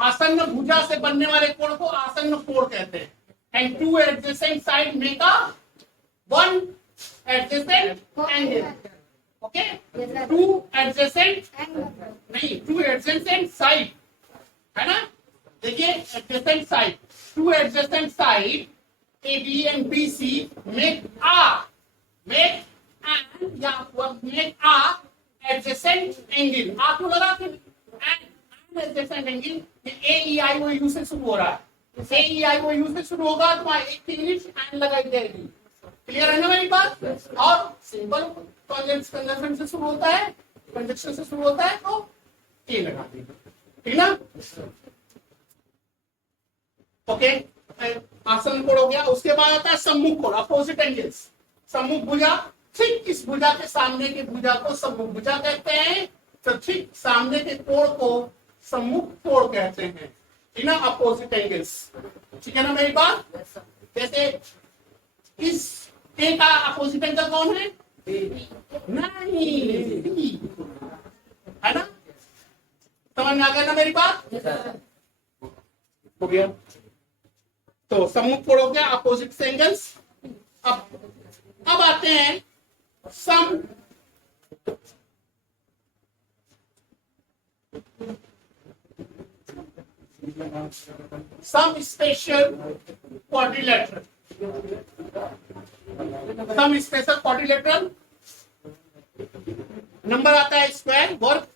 आसन्न भुजा से बनने वाले कोण को आसन्न कोण कहते हैं। And two adjacent side make a one adjacent angle. Okay, two adjacent नहीं, टू एडजेसेंट साइड है ना। देखिए adjacent side, two adjacent side A B and B C make adjacent angle. आपको लगा कि adjacent angle A E I O U से शुरू हो रहा है, ए ई आई ओ यू से शुरू होगा तो एक इंग्लिश एंड लगाई जाएगी। क्लियर है ना मेरी बात। और सिंपल कंजंक्शन से शुरू होता है, कंजंक्शन से शुरू होता है तो ए लगा देंगे, ठीक ना। ओके, आसन कोण हो गया। उसके बाद आता है सम्मुख कोण, अपोजिट एंगल्स। सम्मुख भुजा, ठीक इस भुजा के सामने की भुजा को सम्मुख भुजा कहते हैं, तो ठीक सामने के कोण को सम्मुख कोण कहते हैं, ठीक ना, अपोजिट एंगल्स। ठीक है ना मेरी बात। जैसे इस ए का अपोजिट एंगल कौन है? नहीं, है ना। समझ में आ गया ना मेरी बात। हो गया, तो सम्मुख कोण हो गया, अपोजिट एंगल्स। अब आते हैं some special quadrilateral. Some special quadrilateral number आता है स्क्वायर वर्ग।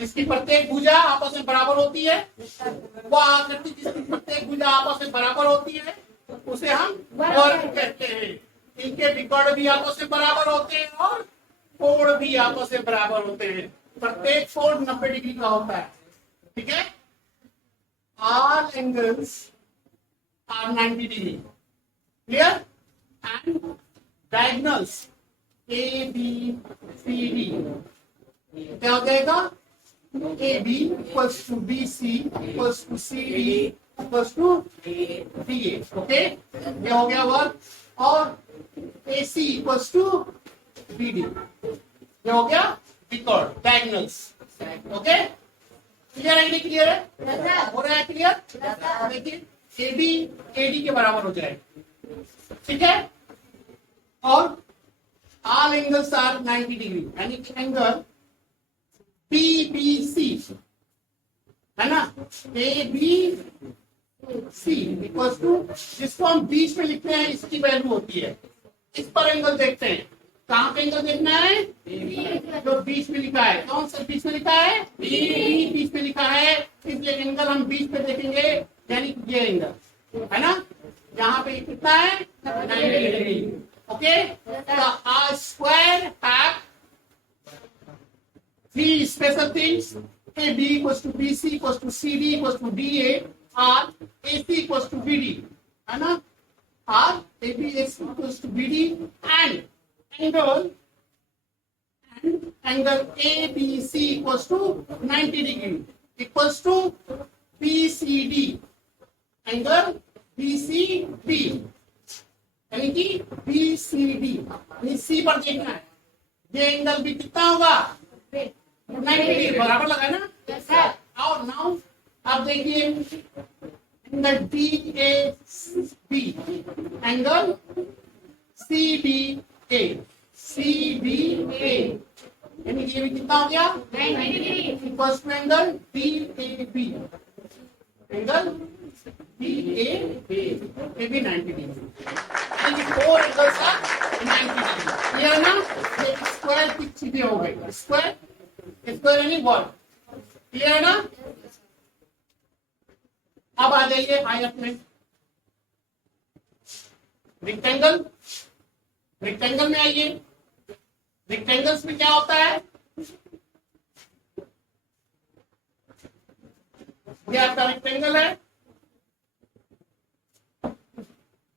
जिसकी प्रत्येक भुजा आपस में बराबर होती है, वह आकृति जिसकी प्रत्येक भुजा आपस में बराबर होती है उसे हम वर्ग कहते हैं। इनके विकर्ण भी आपस में बराबर होते हैं और कोण भी आपस में बराबर होते हैं। प्रत्येक कोण 90 डिग्री का होता है, ठीक है। All angles are 90 degree, clear. And diagonals A B C D क्या हो जाएगा? A B equals to B C equals to C D equals to D A. Okay, क्या हो गया वर्ग। और A C equals to B D क्या हो गया? विकर्ण, डायगोनल्स। ओके, क्लियर है कि नहीं? क्लियर है, हो रहा है क्लियर। देखिए ए बी ए डी के बराबर हो जाएगा, ठीक है। और ऑल एंगल्स आर 90 डिग्री, यानी कि एंगल PBC है ना, ABC इक्वल्स टू, जिसको हम बीच में लिखते हैं इसकी वैल्यू होती है। इस पर एंगल देखते हैं, कहां पे एंगल देखना है? जो बीच में लिखा है। कौन सा बीच में लिखा है? BD बीच में लिखा है, इसलिए एंगल हम बीच में देखेंगे, यानी ये एंगल है ना। यहाँ पे कितना है? 90 डिग्री। ओके, तो square have three special things: AB equals to BC equals to CD equals to DA, or AC equals to BD, है ना। or AB equals to BD and angle ABC equals to 90 degree equals to BCD, angle BCD, यानी कि BCD, यानी C पर देखना है। ये angle भी कितना होगा? 90 डिग्री बराबर लगा ना। और नाउ आप देखिए एंगल DAB, एंगल CBA, यानी ये भी कितना हो गया? 90 degree. First angle DAB, angle DAB, ये भी 90 डिग्री, यानी कि 4 एंगल्स आर 90 डिग्री। क्लियर है ना। ये स्क्वायर की चीजें हो गई, स्क्वायर यानी वर्ग। क्लियर है ना। अब आ जाइए आयत में। रेक्टेंगल, रेक्टेंगल में आइए। रेक्टेंगल्स में क्या होता है? ये आपका रेक्टेंगल है,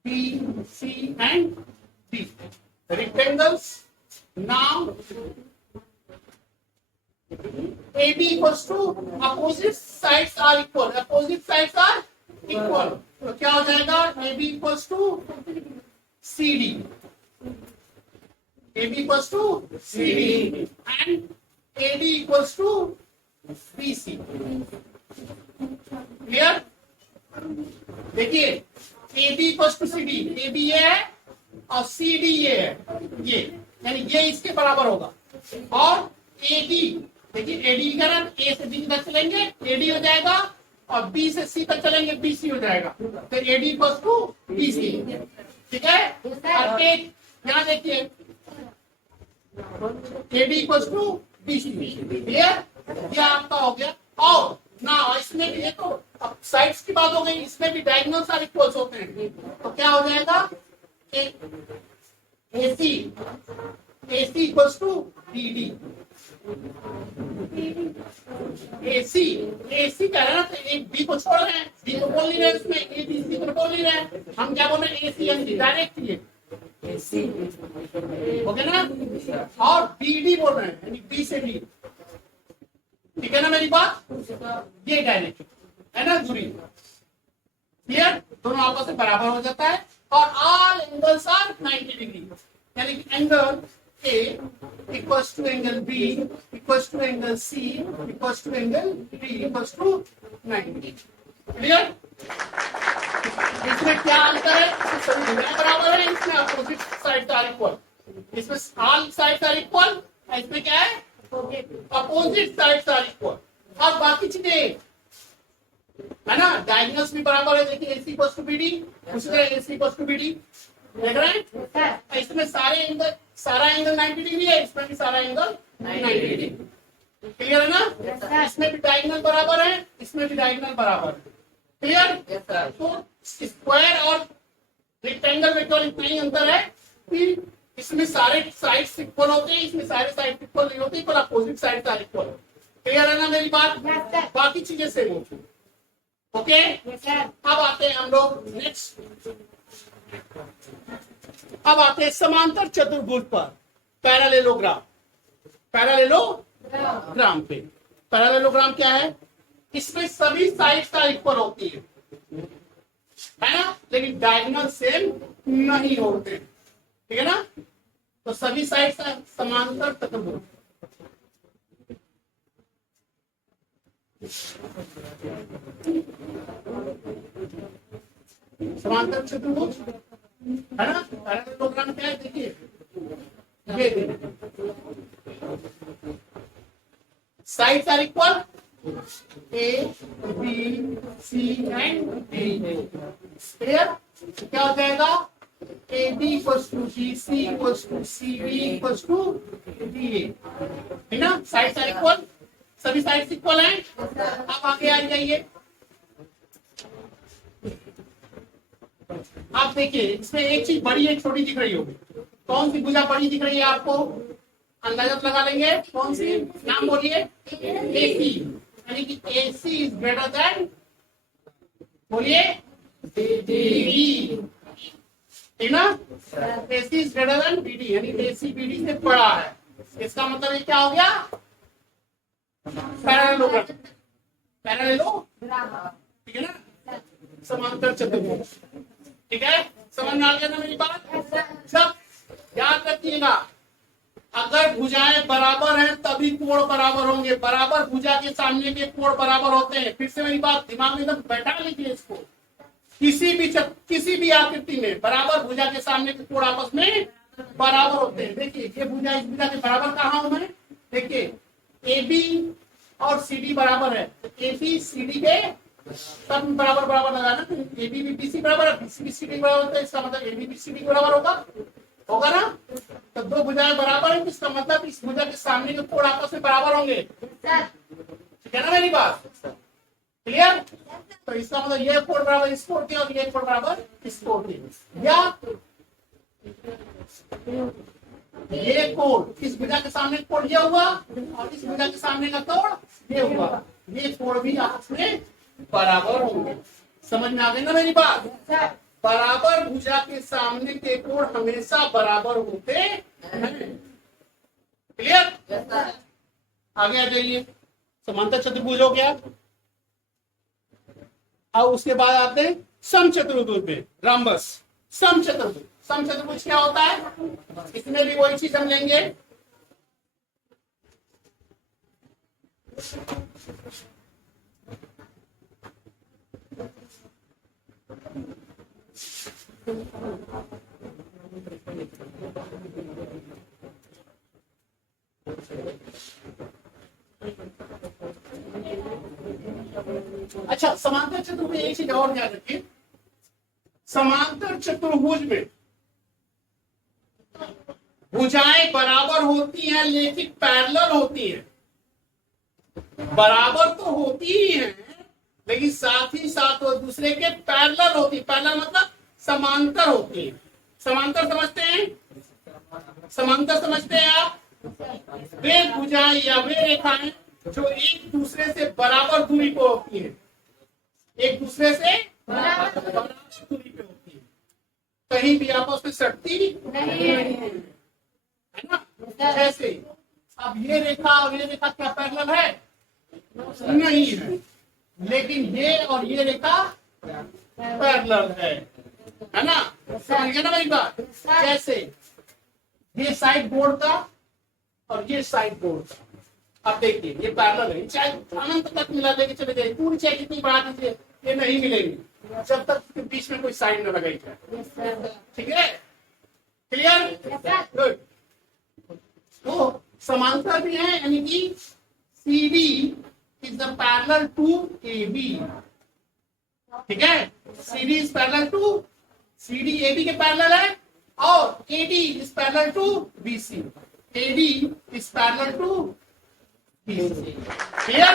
B C and D rectangles. Now AB equals to opposite sides are equal. Opposite sides are equal. तो क्या हो जाएगा? AB equals to CD. AB equals to CD and AD equals to BC. Clear? देखिए AB equals to CD, AB ये है और CD ये है, ये यानी ये इसके बराबर होगा। और AD, देखिए AD का ना A से B तक चलेंगे AD हो जाएगा और B से C तक चलेंगे BC हो जाएगा। तो AD equals to BC, ठीक है? और एक यहाँ देखिए AD equals to BC, clear? ये आपका हो गया। और ना इसमें भी देखो, अब साइड्स की बात हो गई, इसमें भी डायगोनल्स आर इक्वल्स होते हैं। तो क्या हो जाएगा? AC equals to BD। AC कह रहे हैं ना, तो एक B को छोड़ रहे हैं, B को बोल नहीं रहे, इसमें ABC को बोल नहीं रहे, हम क्या बोल रहे हैं? AC यानी डायरेक्ट ये ओके ना, और BD बोल रहे हैं यानी B से D, ठीक है ना मेरी बात? ये डायरेक्ट है ना, दूरी क्लियर, दोनों आपस में बराबर हो जाता है। और ऑल एंगल्स आर 90 डिग्री, यानी कि angle A equals to angle B equals to angle C equals to angle D equals to 90। Clear? इसमें क्या अंतर है? इसमें सभी भुजाएं बराबर है, इसमें अपोजिट साइड आर इक्वल, इसमें ऑल साइड आर इक्वल, इसमें क्या है? Opposite side are equal. और बाकी चीजें है ना, डायगोनल्स भी बराबर है। देखिए AC इक्वल्स टू BD, उसी तरह AC इक्वल्स टू BD, देख रहे हैं? इसमें सारा एंगल 90 डिग्री है, इसमें भी सारा एंगल 90 डिग्री। क्लियर है ना? इसमें भी डायगोनल बराबर है, इसमें भी डायगोनल बराबर है। क्लियर? तो स्क्वायर और रेक्टेंगल में केवल इतना ही अंतर है कि इसमें सारे साइड्स इक्वल होते हैं, इसमें सारे साइड इक्वल नहीं होते, पर opposite side are equal. Clear है ना मेरी बात? बाकी चीजें सेम होती हैं। ओके, अब आते हैं हम लोग नेक्स्ट, अब आते हैं समांतर चतुर्भुज पर पैरेललोग्राम। पैरेललोग्राम पे पैरेललोग्राम क्या है? इसमें सभी साइड्स इक्वल होती है ना, लेकिन डायगोनल सेम नहीं होते, ठीक है ना? तो सभी साइड्स समांतर चतुर्भुज। समांतर चतुर्भुज है ना, पैरेललोग्राम क्या है? देखिए ये sides are equal, A, B, C and D। Clear? क्या हो जाएगा? AB equals to BC equals to CB equals to DA, है ना? साइड्स आर इक्वल, सभी साइड्स इक्वल हैं। अब आगे आ जाइए, आप देखिए इसमें एक चीज बड़ी एक छोटी दिख रही होगी। कौन सी भुजा बड़ी दिख रही है आपको? अंदाजा लगा लेंगे, कौन सी? नाम बोलिए। AC, यानी कि AC इज ग्रेटर देन, बोलिए BD, ठीक ना? AC is greater than BD, यानी AC BD से बड़ा है। इसका मतलब ये क्या हो गया? पैरेललोग्राम, ठीक है ना? समांतर चतुर्भुज, ठीक है? समझ में आ गया ना मेरी बात? सब याद रखिएगा, अगर भुजाएं बराबर हैं तभी कोण बराबर होंगे। बराबर भुजा के सामने के कोण बराबर होते हैं। फिर से मेरी बात दिमाग में एकदम बैठा लीजिए इसको। किसी भी आकृति में बराबर भुजा के सामने के कोण आपस में बराबर होते हैं। देखिए ये भुजा इस भुजा के बराबर कहाँ हूं मैं? देखिए AB और CD बराबर है, AB CD के सब बराबर लगाना, तो AB भी BC बराबर है, BC भी CD बराबर होता है, इसका मतलब AB भी CD बराबर होगा ना? तो दो भुजाएं बराबर हैं, इसका मतलब इस भुजा के सामने के कोण आपस में बराबर होंगे, ठीक है ना मेरी बात? क्लियर? तो इसका मतलब ये कोण बराबर इस कोण के और ये कोण बराबर इस कोण के, या ये कोण इस भुजा के सामने कोण ये हुआ और इस भुजा के सामने का कोण ये हुआ, ये कोण भी आपस में बराबर होंगे। समझ में आ गई ना मेरी बात? बराबर भुजा के सामने के कोण हमेशा बराबर होते हैं। क्लियर? आगे आ जाइए, समांतर चतुर्भुज हो गया। अब उसके बाद आते हैं समचतुर्भुज में, राम्बस। समचतुर्भुज समचतुर्भुज क्या होता है, इसमें भी वही चीज हम लेंगे। अच्छा, समांतर चतुर्भुज एक चीज और ध्यान रखिए, समांतर चतुर्भुज में भुजाएं बराबर होती हैं लेकिन पैरेलल होती हैं। बराबर तो होती ही है लेकिन साथ ही साथ वो दूसरे के पैरेलल होती है। पैरेलल मतलब समांतर होती है। समांतर समझते हैं, समांतर समझते हैं आप? वे भुजाएं या वे रेखाएं जो एक दूसरे से बराबर दूरी पर होती है, एक दूसरे से बराबर दूरी पे होती है, कहीं भी आपस में सटती नहीं है ना। जैसे अब ये रेखा और ये रेखा क्या पैरेलल है? नहीं है, लेकिन ये और ये रेखा पैरेलल है ना। समझ गए ना मेरी बात? जैसे ये साइड बोर्ड का और ये साइड बोर्ड का, अब देखिए ये पैरेलल है, चाहे अनंत तक मिला लेके चले जाए, पूरी चाहे कितनी बढ़ा दीजिए ये नहीं मिलेगी जब तक के बीच में कोई साइन न लगाई जाए। ठीक है, क्लियर? गुड। तो समांतर भी है, यानी कि CD is the parallel to AB। ठीक है, CD is parallel to, CD AB के पैरेलल है और AD is parallel to BC, AD is parallel to BC। Clear?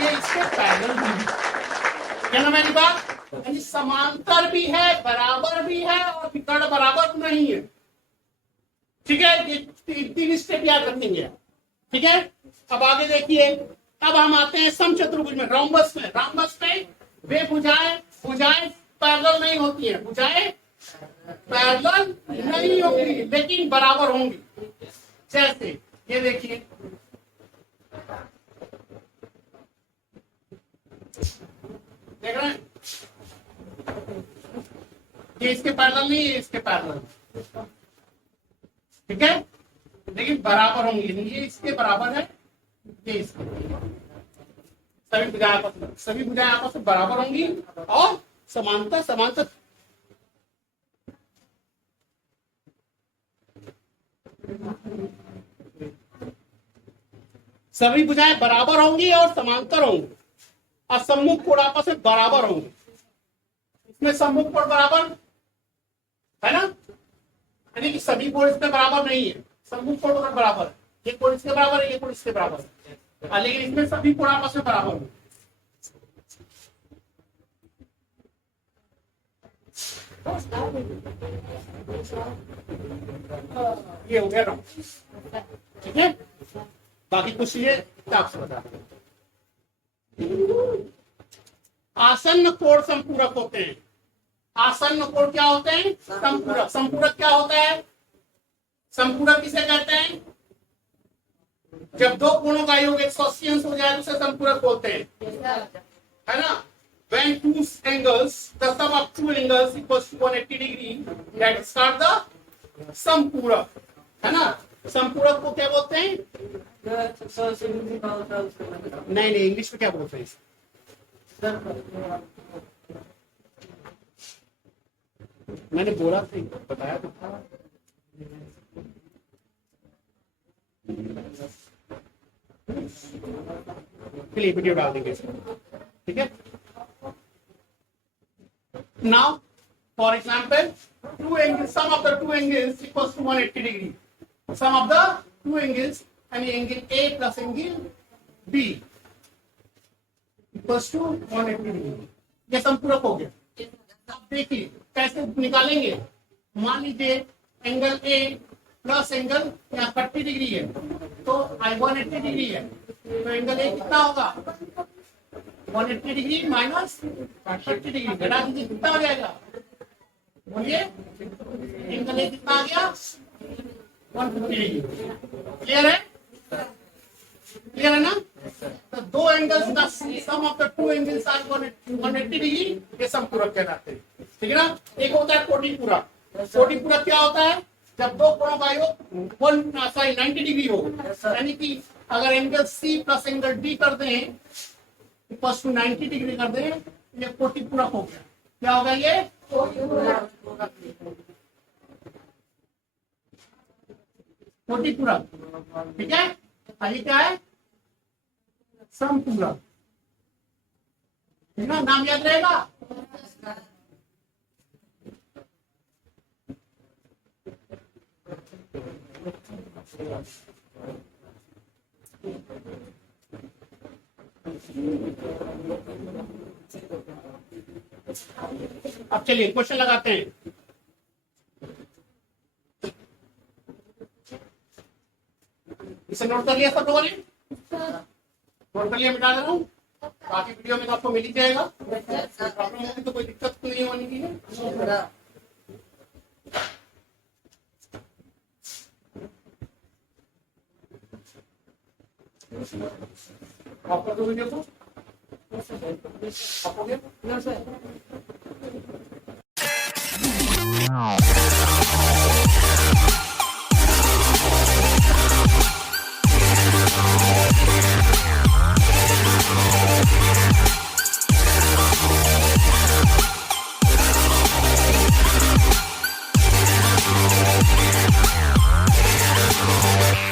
ये इसके पैरेलल भी क्या ना मेरी बात? यानी समांतर भी है, बराबर भी है और विकर्ण बराबर नहीं है। ठीक है, ये तीन स्टेप याद रखेंगे। ठीक है, अब आगे देखिए, अब हम आते हैं समचतुर्भुज में, रोम्बस में। रोम्बस में वे भुजाएं पैरेलल नहीं होती है, भुजाएं पैरेलल नहीं होंगी लेकिन बराबर होंगी। जैसे ये देखिए, देख रहे हैं, ये इसके पैरेलल नहीं है, इसके पैरेलल, ठीक है, लेकिन बराबर होंगे। ये इसके बराबर है, ये इसके, सभी भुजाएं आपस में बराबर होंगी और समांतर समांतर सभी भुजाएं बराबर होंगी और समांतर होंगी और सम्मुख कोण आपस में बराबर होंगे। इसमें सम्मुख कोण बराबर है ना, यानी कि सभी कोण इसमें बराबर नहीं है, सम्मुख कोण बराबर है, ये कोण इसके बराबर है, ये कोण इसके बराबर है, लेकिन इसमें सभी कोण आपस में बराबर होंगे। ये हो गया ना, ठीक है। बाकी कुछ चीजें आपसे बता दें। आसन्न कोण संपूरक होते हैं। आसन्न कोण क्या होते हैं? संपूरक। संपूरक क्या होता है? संपूरक किसे कहते हैं? जब दो कोणों का योग 180 अंश हो जाए तो उसे संपूरक बोलते हैं, है ना। When two angles, the sum of two angles equals to 180 degree, that is called the संपूरक, है ना। संपूरक को क्या बोलते हैं? नहीं, इंग्लिश में क्या बोलते हैं? मैंने बोला था, बताया तो था। चलिए वीडियो डाल देंगे, ठीक है। Now, for example, two angles, sum of the two angles equals to 180 degree. Sum of the two angles, यानी angle A plus angle B equals to 180 degree. ये संपूरक हो गया। अब देखिए कैसे निकालेंगे। मान लीजिए एंगल A प्लस एंगल यहाँ 30 डिग्री है तो 180 डिग्री है, तो एंगल A कितना होगा? 180 डिग्री माइनस 30 डिग्री, घटा दीजिए, कितना हो जाएगा? बोलिए, एंगल A कितना आ गया? 150 डिग्री। क्लियर है? क्लियर है ना। तो दो एंगल्स का sum of the two angles are 180 degree, ये संपूरक कहलाते हैं, ठीक है ना। एक होता है कोटि पूरक, कोटि पूरक क्या होता है? जब दो कोणों का योग 90 डिग्री हो, यानी कि अगर angle C plus angle D कर दें इक्वल टू 90 डिग्री कर दें, ये कोटि पूरक हो गया। क्या होगा ये? कोटि पूरक। ठीक है, ये क्या है? समपूरक। ठीक है, नाम याद रहेगा। अब चलिए क्वेश्चन लगाते हैं। इसे नोट कर लिया सब लोगों ने? नोट कर लिया, मिटा दे रहा हूँ, बाकी वीडियो में तो आपको मिल ही जाएगा। प्रॉब्लम होगी तो कोई दिक्कत तो नहीं होने की है। आप कर दो वीडियो को। आप हो गया?